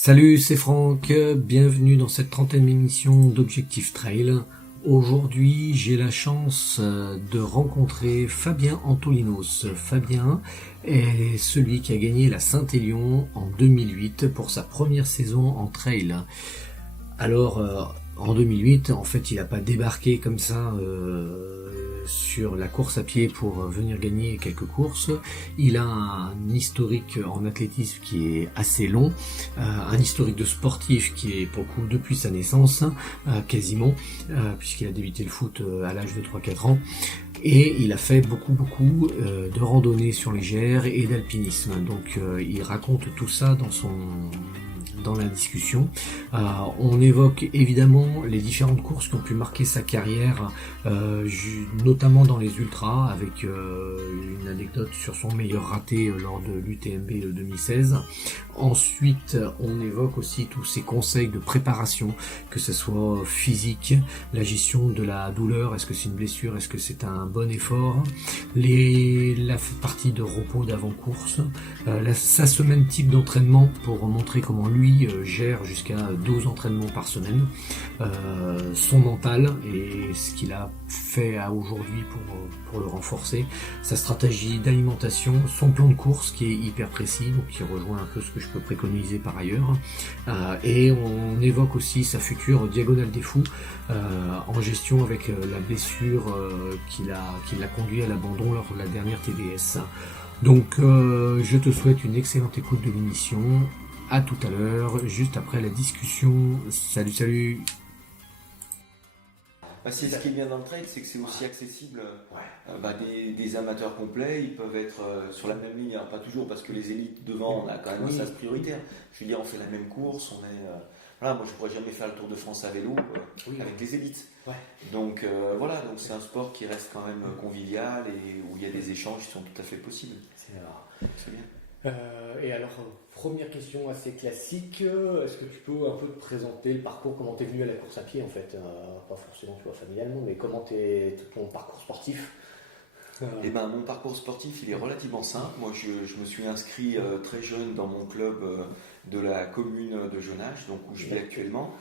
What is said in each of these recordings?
Salut, c'est Franck, bienvenue dans cette 30e émission d'Objectif Trail. Aujourd'hui, j'ai la chance de rencontrer Fabien Antolinos. Fabien est celui qui a gagné la Saint-Élion en 2008 pour sa première saison en trail. Alors, en 2008, en fait, il n'a pas débarqué comme ça sur la course à pied pour venir gagner quelques courses. Il a un historique en athlétisme qui est assez long, un historique de sportif qui est pour le coup depuis sa naissance, quasiment, puisqu'il a débuté le foot à l'âge de 3-4 ans. Et il a fait beaucoup de randonnées sur les GR et d'alpinisme. Donc il raconte tout ça dans la discussion. On évoque évidemment les différentes courses qui ont pu marquer sa carrière, notamment dans les ultras, avec une anecdote sur son meilleur raté lors de l'UTMB de 2016. Ensuite, on évoque aussi tous ses conseils de préparation, que ce soit physique, la gestion de la douleur, est-ce que c'est une blessure, est-ce que c'est un bon effort, la partie de repos d'avant-course, sa semaine type d'entraînement pour montrer comment lui gère jusqu'à 12 entraînements par semaine, son mental et ce qu'il a fait à aujourd'hui pour le renforcer, sa stratégie d'alimentation, son plan de course qui est hyper précis, donc qui rejoint un peu ce que je peux préconiser par ailleurs, et on évoque aussi sa future diagonale des fous en gestion avec la blessure qui l'a conduit à l'abandon lors de la dernière TDS. Donc je te souhaite une excellente écoute de l'émission. À tout à l'heure, juste après la discussion. Salut. C'est ce qui est bien dans le trail, c'est que c'est aussi accessible. Des amateurs complets, ils peuvent être sur la même ligne, alors pas toujours parce que les élites devant, on a quand même un sas prioritaire. Je veux dire, on fait la même course, on est. Moi je pourrais jamais faire le Tour de France à vélo avec les élites. Ouais. Donc donc c'est un sport qui reste quand même convivial et où il y a des échanges qui sont tout à fait possibles. C'est bien. Et alors, première question assez classique, est-ce que tu peux un peu te présenter le parcours, comment tu es venu à la course à pied en fait, pas forcément familialement, mais comment ton parcours sportif? Mon parcours sportif il est relativement simple. Moi je me suis inscrit très jeune dans mon club de la commune de Jonage, donc où je vis actuellement.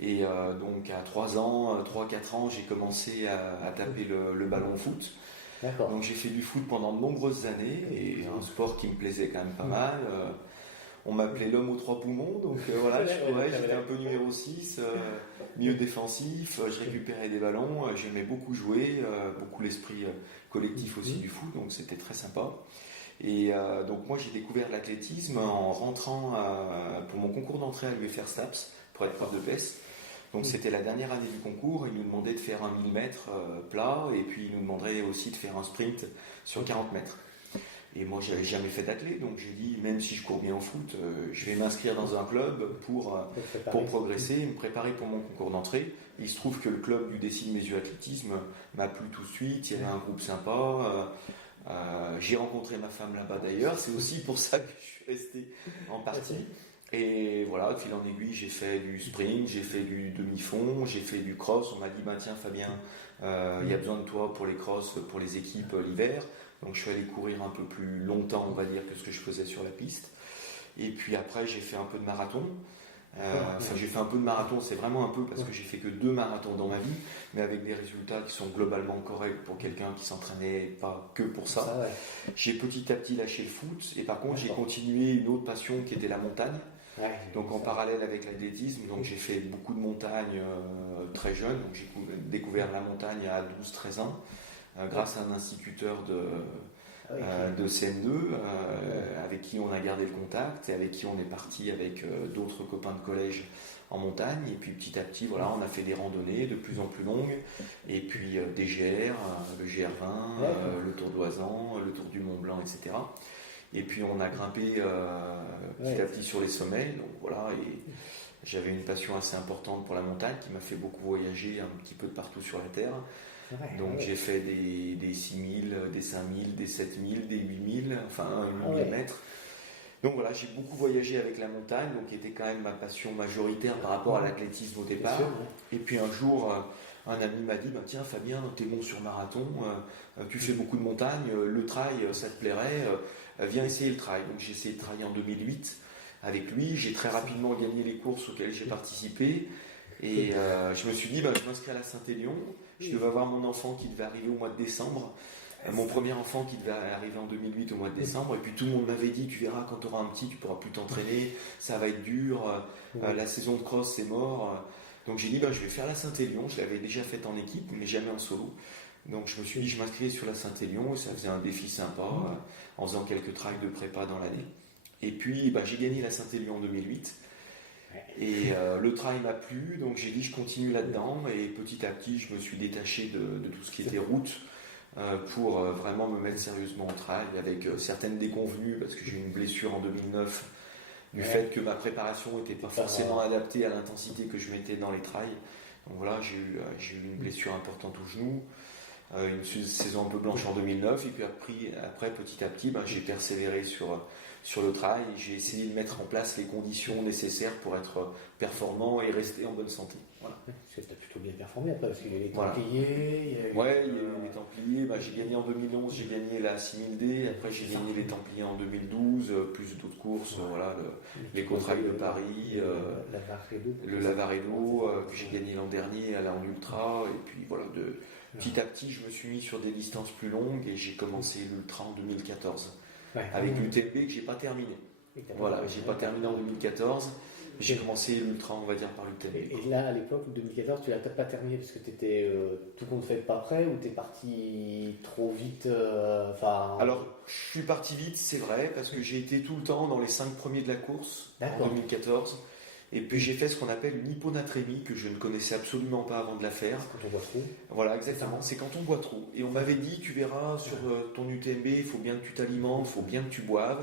Et donc à 3 ans, 3-4 ans, j'ai commencé à taper le ballon foot. D'accord. Donc j'ai fait du foot pendant de nombreuses années et un sport qui me plaisait quand même pas mal. On m'appelait l'homme aux 3 poumons, donc je courais, j'étais un peu numéro 6, milieu défensif, je récupérais des ballons, j'aimais beaucoup jouer, beaucoup l'esprit collectif aussi du foot, donc c'était très sympa. Et donc moi j'ai découvert l'athlétisme en rentrant pour mon concours d'entrée à l'UFR STAPS pour être prof de PS. Donc c'était la dernière année du concours, il nous demandait de faire un 1000 mètres plat et puis il nous demanderait aussi de faire un sprint sur 40 mètres. Et moi j'avais jamais fait d'athlète, donc j'ai dit même si je cours bien en foot, je vais m'inscrire dans un club pour progresser et me préparer pour mon concours d'entrée. Il se trouve que le club du Décide Mes Yeux Athlétisme m'a plu tout de suite, il y avait un groupe sympa. J'ai rencontré ma femme là-bas d'ailleurs, c'est aussi pour ça que je suis resté en partie. Et voilà, de fil en aiguille, j'ai fait du sprint, j'ai fait du demi-fond, j'ai fait du cross. On m'a dit, tiens Fabien, il y a besoin de toi pour les cross, pour les équipes l'hiver. Donc je suis allé courir un peu plus longtemps, on va dire, que ce que je faisais sur la piste. Et puis après, j'ai fait un peu de marathon. J'ai fait un peu de marathon, c'est vraiment un peu parce que j'ai fait que 2 marathons dans ma vie, mais avec des résultats qui sont globalement corrects pour quelqu'un qui s'entraînait pas que pour ça. J'ai petit à petit lâché le foot et par contre j'ai continué une autre passion qui était la montagne. Donc en parallèle avec l'athlétisme, donc j'ai fait beaucoup de montagnes très jeune, donc j'ai découvert la montagne à 12-13 ans grâce à un instituteur de CM2 avec qui on a gardé le contact et avec qui on est parti avec d'autres copains de collège en montagne et puis petit à petit on a fait des randonnées de plus en plus longues et puis des GR, le GR20, le Tour d'Oisan, le Tour du Mont Blanc, etc. Et puis on a grimpé petit à petit sur les sommets, donc et j'avais une passion assez importante pour la montagne qui m'a fait beaucoup voyager un petit peu de partout sur la terre. Donc j'ai fait des 6000, des 5000, des 7000, des 8000, enfin 1 000 mètres. Donc j'ai beaucoup voyagé avec la montagne, donc qui était quand même ma passion majoritaire par rapport à l'athlétisme au départ. Et puis un jour, un ami m'a dit, tiens Fabien, t'es bon sur marathon, tu fais beaucoup de montagne, le trail ça te plairait, viens essayer le trail. Donc j'ai essayé de trail en 2008. avec lui. J'ai très rapidement gagné les courses auxquelles j'ai participé. Et je me suis dit, je m'inscris à la Saint-Élion. Je devais avoir mon enfant qui devait arriver au mois de décembre. Mon premier enfant qui devait arriver en 2008 au mois de décembre. Et puis tout le monde m'avait dit, tu verras, quand tu auras un petit, tu pourras plus t'entraîner. Ça va être dur. La saison de cross, c'est mort. Donc j'ai dit, je vais faire la Saint-Élion. Je l'avais déjà faite en équipe, mais jamais en solo. Donc je me suis dit, je m'inscrivais sur la Saint-Élion. Et ça faisait un défi sympa, en faisant quelques trails de prépa dans l'année. Et puis j'ai gagné la Saint-Élion en 2008. Et le trail m'a plu, donc j'ai dit je continue là-dedans, et petit à petit je me suis détaché de tout ce qui était route pour vraiment me mettre sérieusement au trail, avec certaines déconvenues parce que j'ai eu une blessure en 2009 du fait que ma préparation n'était pas forcément adaptée à l'intensité que je mettais dans les trails. Donc voilà, j'ai eu une blessure importante au genou, une saison un peu blanche en 2009, et puis après petit à petit j'ai persévéré sur le trail, et j'ai essayé de mettre en place les conditions nécessaires pour être performant et rester en bonne santé. Voilà. Tu as plutôt bien performé après, parce qu'il y a eu les Templiers. Il y a eu les Templiers. J'ai gagné en 2011, j'ai gagné la 6000D. Après, j'ai gagné les Templiers en 2012, plus d'autres courses, l'éco-trail de Paris, le Lavaredo, que j'ai gagné l'an dernier en ultra. Et puis voilà, petit à petit, je me suis mis sur des distances plus longues, et j'ai commencé l'ultra en 2014. Avec l'UTMB que j'ai pas terminé. J'ai pas terminé en 2014. J'ai commencé l'ultra, on va dire, par l'UTMB. Et là, à l'époque, 2014, tu l'as peut-être pas terminé parce que tu étais tout compte fait pas prêt, ou tu es parti trop vite. Alors, je suis parti vite, c'est vrai, parce que j'ai été tout le temps dans les 5 premiers de la course en 2014. Et puis j'ai fait ce qu'on appelle une hyponatrémie, que je ne connaissais absolument pas avant de la faire. Quand on boit trop. Voilà, exactement. C'est quand on boit trop. Et on m'avait dit, tu verras, sur ton UTMB, il faut bien que tu t'alimentes, il faut bien que tu boives.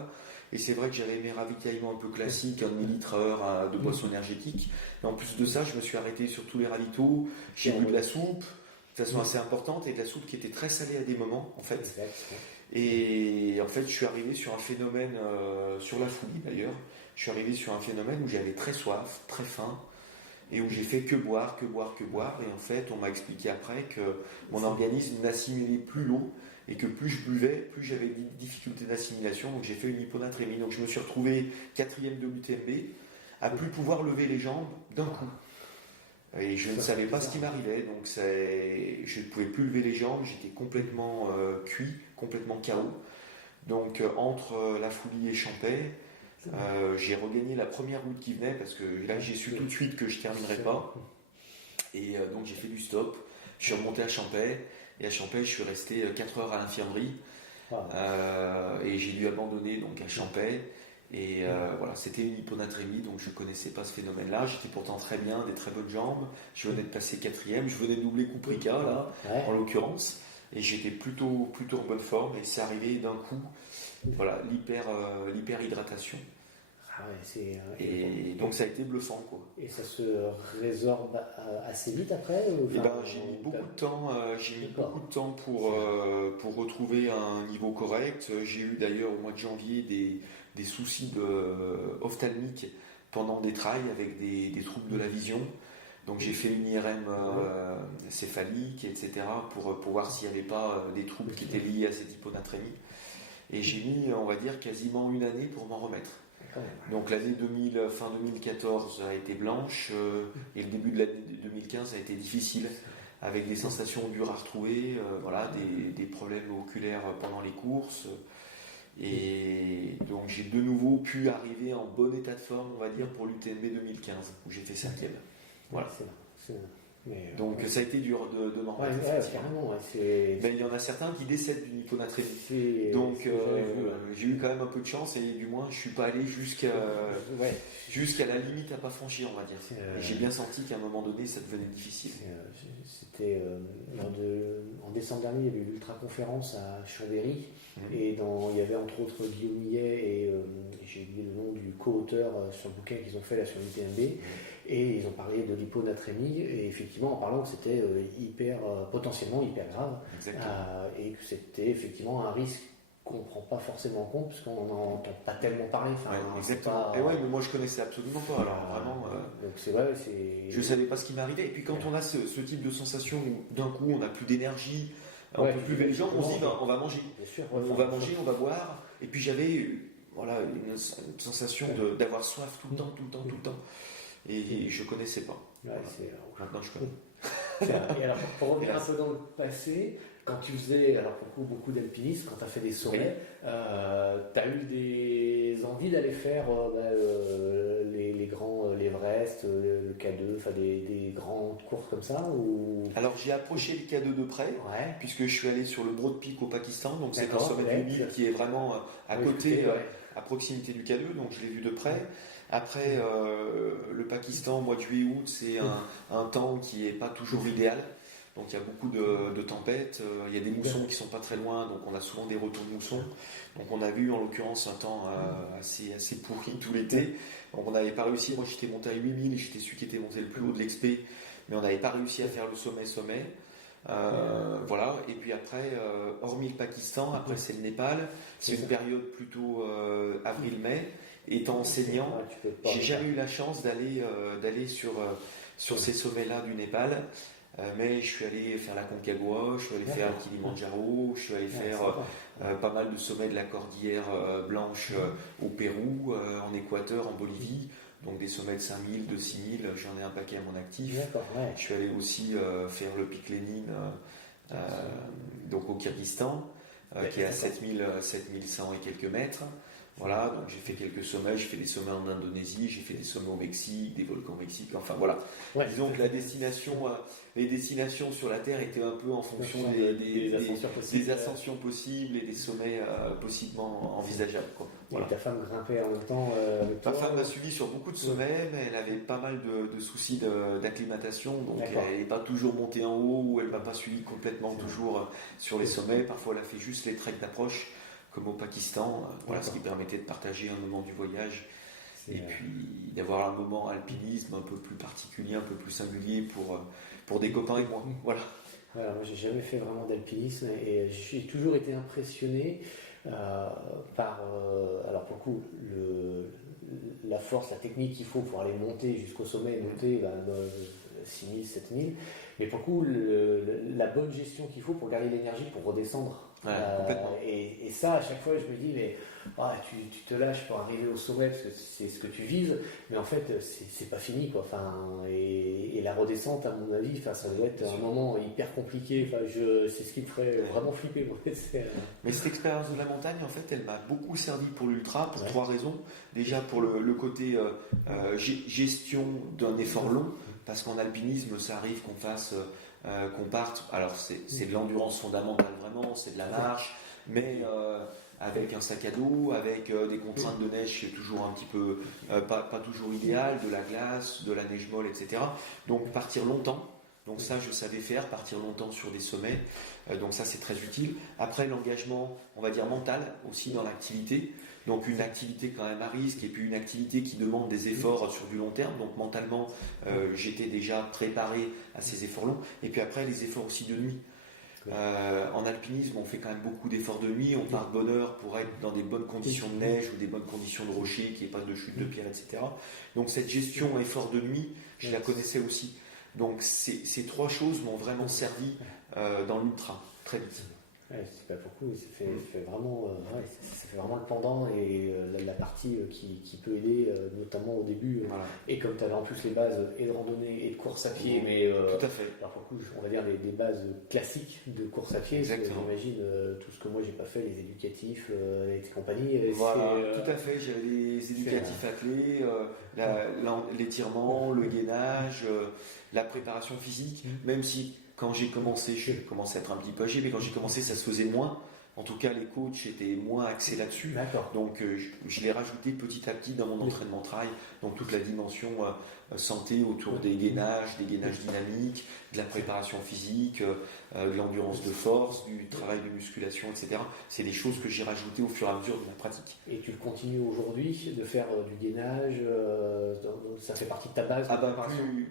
Et c'est vrai que j'avais mes ravitaillements un peu classiques, 1 demi-litre heure de boissons énergétiques. Mais en plus de ça, je me suis arrêté sur tous les ravitaux. J'ai bu de la soupe, de façon assez importante, et de la soupe qui était très salée à des moments, en fait. Et en fait, je suis arrivé sur un phénomène, sur la folie d'ailleurs, je suis arrivé sur un phénomène où j'avais très soif, très faim, et où j'ai fait que boire. Et en fait, on m'a expliqué après que mon organisme n'assimilait plus l'eau, et que plus je buvais, plus j'avais des difficultés d'assimilation. Donc j'ai fait une hyponatrémie. Donc je me suis retrouvé 4e de l'UTMB, à plus pouvoir lever les jambes d'un coup. Et je ne savais pas ce qui m'arrivait, donc je ne pouvais plus lever les jambes, j'étais complètement cuit, complètement KO. Donc entre la Foulie et Champais, j'ai regagné la première route qui venait, parce que là j'ai su tout de suite que je ne terminerais pas. Et donc j'ai fait du stop, je suis remonté à Champais, et à Champais je suis resté 4 heures à l'infirmerie, et j'ai dû abandonner donc à Champais. Et c'était une hyponatrémie, donc je ne connaissais pas ce phénomène-là. J'étais pourtant très bien, des très bonnes jambes. Je venais de passer 4e, je venais de doubler Kuprika, là, en l'occurrence. Et j'étais plutôt en bonne forme, et c'est arrivé d'un coup, l'hyperhydratation. Et donc ça a été bluffant, quoi. Et ça se résorbe assez vite après, j'ai mis beaucoup de temps pour retrouver un niveau correct. J'ai eu d'ailleurs au mois de janvier des soucis ophtalmiques pendant des trails avec des troubles de la vision. Donc j'ai fait une IRM céphalique, etc. pour voir s'il n'y avait pas des troubles qui étaient liés à cette hyponatrémie. Et j'ai mis, on va dire, quasiment une année pour m'en remettre. Donc l'année fin 2014 a été blanche, et le début de l'année 2015 a été difficile, avec des sensations dures à retrouver, des problèmes oculaires pendant les courses. Et donc j'ai de nouveau pu arriver en bon état de forme, on va dire, pour l'UTMB 2015, où j'étais 5e. Voilà. Donc ça a été dur de m'en remettre. Carrément, mais il y en a certains qui décèdent d'une hyponatrémie. Donc j'ai eu quand même un peu de chance, et du moins je suis pas allé jusqu'à la limite à pas franchir, on va dire. Et j'ai bien senti qu'à un moment donné ça devenait difficile. C'était en décembre dernier, il y avait eu l'ultra-conférence à Chambéry, et il y avait entre autres Guillaume Millet et j'ai oublié le nom du co-auteur sur le bouquin qu'ils ont fait là sur l'UTMB, et ils ont parlé de l'hyponatrémie, et effectivement en parlant que c'était potentiellement hyper grave, et que c'était effectivement un risque qu'on ne prend pas forcément en compte, parce qu'on n'en entend pas tellement parler. Exactement. Mais moi je connaissais absolument pas. Alors vraiment, donc c'est vrai, je savais pas ce qui m'arrivait. Et puis quand on a ce type de sensation où d'un coup on n'a plus d'énergie, on peut plus lever les jambes, on se dit on va manger. Bien sûr, on va manger, on va boire. Et puis j'avais voilà, une sensation d'avoir soif tout le temps. Et je connaissais pas. Ouais, Voilà. Maintenant, je connais. Et alors, pour revenir un peu dans le passé, quand tu faisais, alors beaucoup d'alpinisme, quand tu as fait des sommets, tu as eu des envies d'aller faire les grands, l'Everest, le K2, enfin des grandes courses comme ça ou... Alors, j'ai approché le K2 de près, puisque je suis allé sur le Broad Peak au Pakistan, donc c'est un sommet du Nil qui est vraiment à côté, à proximité du K2, donc je l'ai vu de près. Après, le Pakistan, mois de juillet-août, c'est un temps qui n'est pas toujours idéal. Donc il y a beaucoup de tempêtes, il y a des moussons qui sont pas très loin, donc on a souvent des retours de moussons. Donc on a vu en l'occurrence un temps assez pourri tout l'été. Donc on n'avait pas réussi, moi j'étais monté à 8000 et j'étais celui qui était monté le plus haut de l'expé, mais on n'avait pas réussi à faire le sommet. Voilà, et puis après, hormis le Pakistan, après c'est le Népal, c'est une période plutôt avril-mai. Étant enseignant, j'ai jamais eu la chance d'aller sur ces sommets-là du Népal. Mais je suis allé faire la Concagua, je suis allé faire le Kilimanjaro, je suis allé faire pas mal de sommets de la Cordillère Blanche au Pérou, en Équateur, en Bolivie. Donc des sommets de 5000, de 6000, j'en ai un paquet à mon actif. Je suis allé aussi faire le pic Lénine donc au Kyrgyzstan, qui est à 7100 et quelques mètres. Voilà, donc j'ai fait quelques sommets, j'ai fait des sommets en Indonésie, j'ai fait des sommets au Mexique, des volcans au Mexique, enfin voilà. Disons que les destinations sur la Terre étaient un peu en fonction des ascensions possibles et des sommets possiblement envisageables. Quoi. Voilà. Et ta femme grimpait en même temps Ma femme m'a suivi sur beaucoup de sommets, mais elle avait pas mal de soucis d'acclimatation, donc elle n'est pas toujours montée en haut, ou elle m'a pas suivi complètement toujours sur les sommets. Parfois elle a fait juste les treks d'approche, comme au Pakistan, voilà, ce qui permettait de partager un moment du voyage et puis d'avoir un moment alpinisme un peu plus particulier, un peu plus singulier pour des copains et moi. Voilà. Voilà, moi j'ai jamais fait vraiment d'alpinisme et j'ai toujours été impressionné par, alors pour le coup, la force, la technique qu'il faut pour aller monter jusqu'au sommet, monter 6000, 7000, mais pour le coup, la bonne gestion qu'il faut pour garder l'énergie pour redescendre. Et ça, à chaque fois, je me dis, mais tu te lâches pour arriver au sommet parce que c'est ce que tu vises, mais en fait, c'est pas fini, quoi. Enfin, et la redescente, à mon avis, ça doit être un moment hyper compliqué. Enfin, c'est ce qui me ferait vraiment flipper. Mais cette expérience de la montagne, en fait, elle m'a beaucoup servi pour l'ultra, pour trois raisons. Déjà, pour le côté gestion d'un effort long, parce qu'en alpinisme, ça arrive qu'on parte, alors c'est de l'endurance fondamentale vraiment, c'est de la marche, mais avec un sac à dos, avec des contraintes de neige qui est toujours un petit peu pas toujours idéal, de la glace, de la neige molle, etc. Donc partir longtemps, donc ça je savais faire, partir longtemps sur des sommets, donc ça c'est très utile. Après l'engagement, on va dire mental aussi dans l'activité, donc une activité quand même à risque et puis une activité qui demande des efforts sur du long terme, donc mentalement j'étais déjà préparé à ces efforts longs, et puis après les efforts aussi de nuit. En alpinisme, on fait quand même beaucoup d'efforts de nuit, on part de bonne heure pour être dans des bonnes conditions de neige ou des bonnes conditions de rocher, qu'il n'y ait pas de chute de pierre, etc. Donc cette gestion effort de nuit, je la connaissais aussi. Donc ces trois choses m'ont vraiment servi dans l'ultra, très vite. C'est pas beaucoup, ça fait vraiment le pendant et la partie qui peut aider, notamment au début. Et comme tu avais en plus les bases et de randonnée et de course à pied, mais tout à fait. Alors pour le coup, on va dire des bases classiques de course à pied. J'imagine tout ce que moi j'ai pas fait, les éducatifs et compagnie. Voilà, tout à fait. J'avais les éducatifs athlés, l'étirement, le gainage, la préparation physique, même si quand j'ai commencé, je commençais à être un petit peu âgé, mais quand j'ai commencé, ça se faisait moins. En tout cas, les coachs étaient moins axés là-dessus. Donc, je l'ai rajouté petit à petit dans mon entraînement trail. Donc, toute la dimension santé autour des gainages dynamiques, de la préparation physique, de l'endurance de force, du travail de musculation, etc. C'est des choses que j'ai rajoutées au fur et à mesure de la pratique. Et tu le continues aujourd'hui de faire du gainage ça fait partie de ta base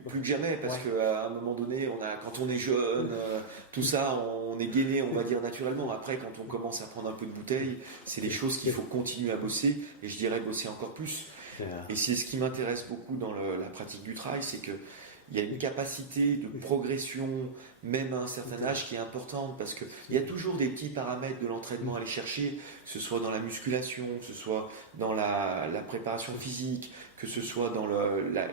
plus que jamais, parce qu'à un moment donné, quand on est jeune, tout ça, on est gainé, on va dire naturellement. Après, quand on commence à prendre un peu de bouteille, c'est des choses qu'il faut continuer à bosser, et je dirais bosser encore plus. Et c'est ce qui m'intéresse beaucoup dans la pratique du trail, c'est que il y a une capacité de progression, même à un certain âge, qui est importante, parce qu'il y a toujours des petits paramètres de l'entraînement à aller chercher, que ce soit dans la musculation, que ce soit dans la préparation physique, que ce soit dans la